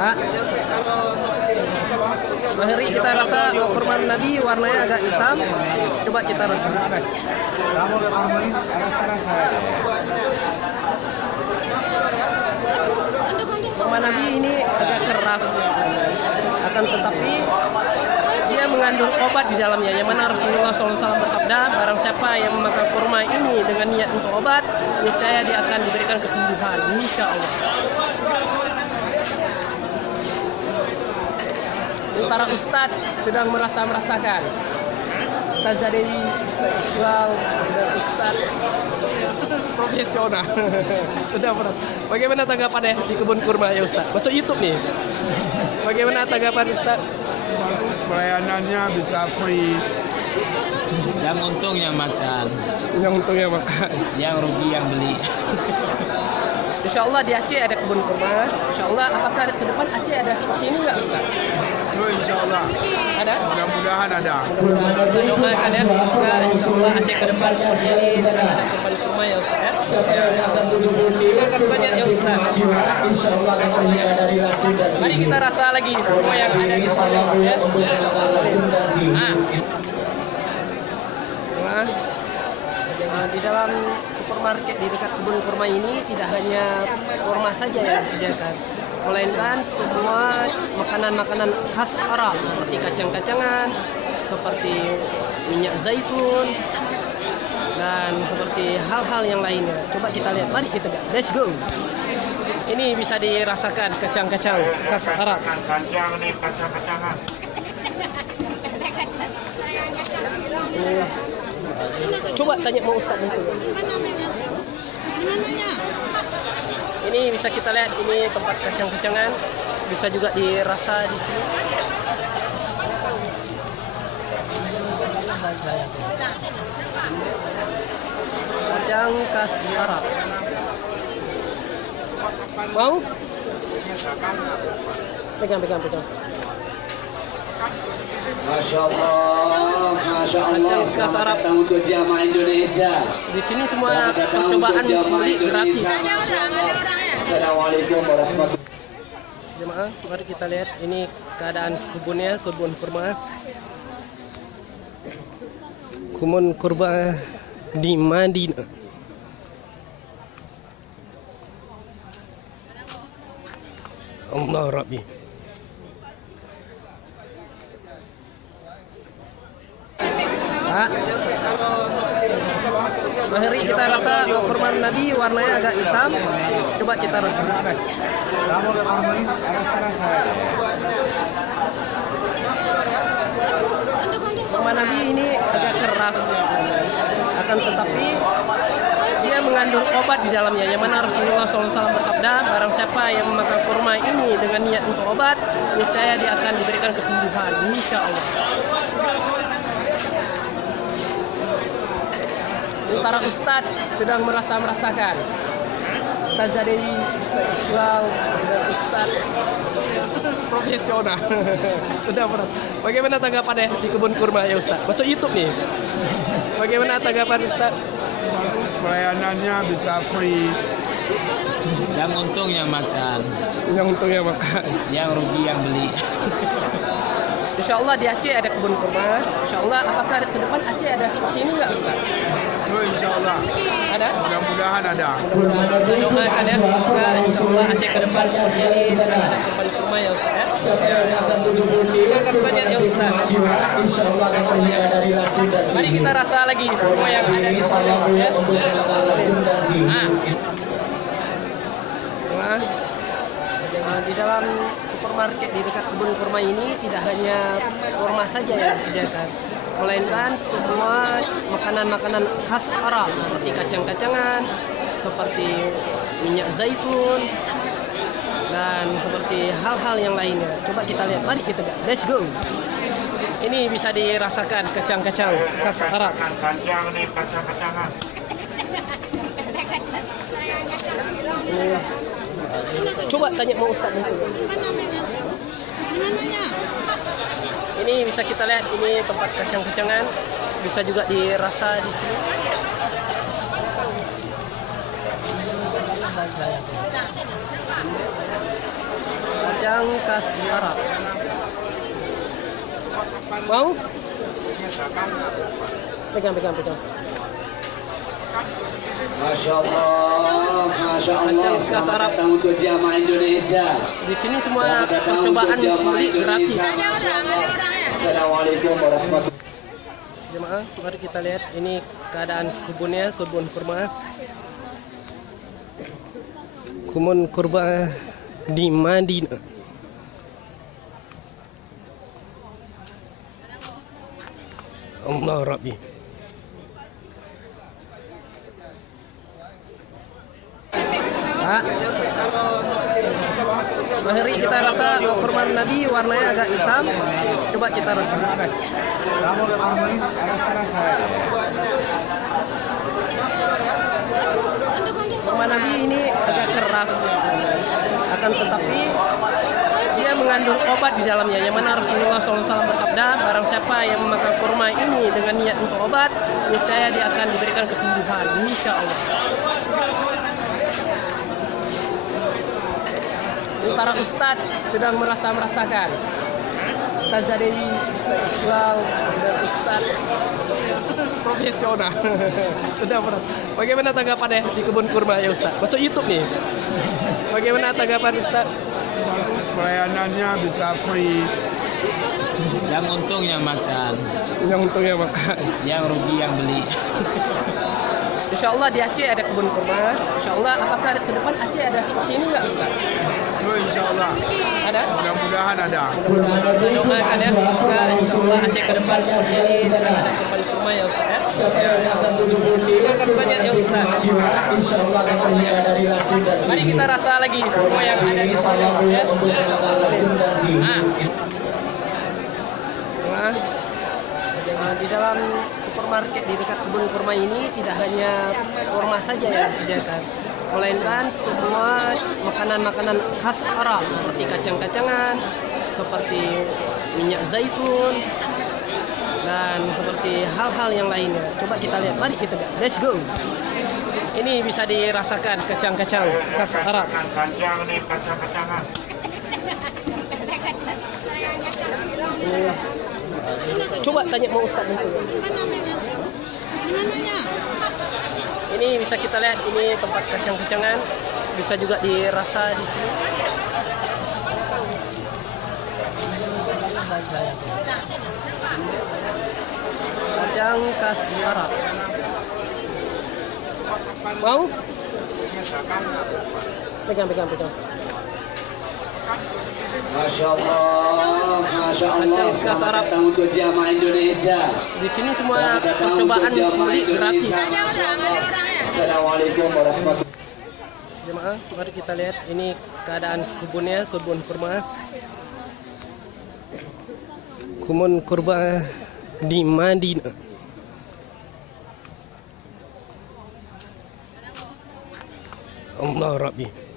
Pak, Maheri kita rasa kurma Nabi warnanya agak hitam. Coba kita rasa. Kurma Nabi ini agak keras, akan tetapi dia mengandung obat di dalamnya. Yang mana Rasulullah SAW bersabda, barang siapa yang memakan kurma ini dengan niat untuk obat, niscaya dia akan diberikan kesembuhan, insya Allah. Ini para ustadz sedang merasakan. Ustaz Zadewi, Ustaz Iqbal, dan Ustaz profesional. Sudah berat. Bagaimana tanggapannya di kebun kurma ya Ustaz? Masuk YouTube nih. Bagaimana tanggapan Ustaz? Pelayanannya bisa free. Yang untung yang makan, Yang untungnya makan. yang rugi yang beli. Insya Allah di Aceh ada kebun kurma. Insya Allah apakah ke depan Aceh ada seperti ini nggak Ustaz? Itu insya Allah. Ada? Mudah-mudahan ada. Kita doakan ya semoga Insya Allah Aceh ke depan seperti ini dengan ada kebun kurma ya Ustaz ya. Terima kasih banyak ya Ustaz. Mari kita rasa lagi semua yang ada di sini ya. Di dalam supermarket di dekat kebun kurma ini tidak hanya kurma saja yang disediakan, melainkan semua makanan-makanan khas Arab seperti kacang-kacangan, seperti minyak zaitun, dan seperti hal-hal yang lainnya. Coba kita lihat, mari kita lihat. Let's go. Ini bisa dirasakan kacang-kacang khas Arab. Kacang nih, kacang-kacangan. Coba tanya mau Ustaz itu. Ini bisa kita lihat, ini tempat kacang-kacangan, bisa juga dirasa di sini. Kacang khas Arab. Mau? Pegang. Masya Allah, selamat datang untuk jamaah Indonesia. Di sini semua percobaan beli gratis. Assalamualaikum warahmatullahi wabarakatuh. Jemaah, mari kita lihat ini keadaan kebunnya, kebun kurma. Kebun kurma di Madinah. Allah Rabbi. Pak, Maheri kita rasa kurma Nabi warnanya agak hitam. Coba kita rasa. Kurma Nabi ini agak keras, akan tetapi dia mengandung obat di dalamnya. Yang mana Rasulullah SAW bersabda, barang siapa yang memakan kurma ini dengan niat untuk obat, niscaya dia akan diberikan kesembuhan, insya Allah. Ini para ustadz sedang merasakan. Ustaz Zadewi, Ustaz Iqbal, dan Ustaz profesional. Sudah berat. Bagaimana tanggapannya di kebun kurma ya Ustaz? Masuk YouTube nih. Bagaimana tanggapan Ustaz? Pelayanannya bisa free. Yang untung yang makan, Yang untungnya makan. yang rugi yang beli. Insya Allah di Aceh ada kebun kurma. Insya Allah apakah ke depan Aceh ada seperti ini nggak Ustaz? Itu insya Allah. Ada? Mudah-mudahan ada. Kita doakan ya semoga Insya Allah Aceh ke depan seperti ini dengan ada kebun kurma ya Ustaz ya. Terima kasih banyak ya Ustaz. Mari kita rasa lagi semua yang ada di sini ya. Di dalam supermarket di dekat kebun kurma ini tidak hanya kurma saja yang disediakan, melainkan semua makanan-makanan khas Arab seperti kacang-kacangan, seperti minyak zaitun, dan seperti hal-hal yang lainnya. Coba kita lihat, mari kita lihat. Let's go. Ini bisa dirasakan kacang-kacang khas Arab. Kacang nih, kacang-kacangan. Coba tanya mau Ustaz itu. Ini bisa kita lihat, ini tempat kacang-kacangan, bisa juga dirasa di sini. kacang khas Arab. Mau? Pegang. Masya Allah, Masya Allah. Kacang khas Arab. Selamat datang untuk jamaah Indonesia. Di sini semua Selamat datang percobaan untuk jamaah beli gratis. Indonesia. Assalamualaikum warahmatullahi Jemaah, mari kita lihat ini keadaan kebunnya, kebun kurma. Kebun kurma di Madinah. Allah Rabbi. Pak, mari kita rasa kurma Nabi warnanya agak hitam. Coba kita rasa. Kurma Nabi ini agak keras, akan tetapi dia mengandung obat di dalamnya. Yang mana Rasulullah SAW bersabda, barang siapa yang memakan kurma ini dengan niat untuk obat, niscaya dia akan diberikan kesembuhan, insya Allah. Ini para ustadz sedang merasakan. Ustaz Zadewi, Ustaz Islam, dan Ustaz profesional. Sudah berat. Bagaimana tanggapannya di kebun kurma ya Ustaz? Masuk YouTube nih. Bagaimana tanggapan Ustaz? Pelayanannya bisa free. Yang untung yang makan, Yang untungnya makan. yang rugi yang beli. Insya Allah di Aceh ada kebun kurma. Insya Allah apakah ke depan Aceh ada seperti ini nggak Ustaz? Oh, insya Allah. Ada? Mudah-mudahan ada. Doakan ya semoga Insya Allah Aceh ke depan seperti ini dengan ada kebun kurma ya Ustaz ya. Terima kasih banyak ya Ustaz. Mari kita rasa lagi semua yang ada di sini ya. Di dalam supermarket di dekat kebun kurma ini tidak hanya kurma saja yang disediakan, melainkan semua makanan-makanan khas Arab seperti kacang-kacangan, seperti minyak zaitun, dan seperti hal-hal yang lainnya. Coba kita lihat, mari kita lihat. Let's go. Ini bisa dirasakan kacang-kacang khas Arab. Kacang nih, kacang-kacangan. Coba tanya mau Ustaz itu. Ini bisa kita lihat, ini tempat kacang-kacangan, bisa juga dirasa di sini. Kacang khas Arab. Mau? Pegang. Masya Allah, Masya Allah. Selamat datang untuk jamaah Indonesia. Di sini semua Selamat datang untuk percobaan jamaah beli gratis. Indonesia. Assalamualaikum warahmatullahi Jemaah, mari kita lihat ini keadaan kebunnya, kebun kurma. Kebun kurma di Madinah. Allah Rabbi.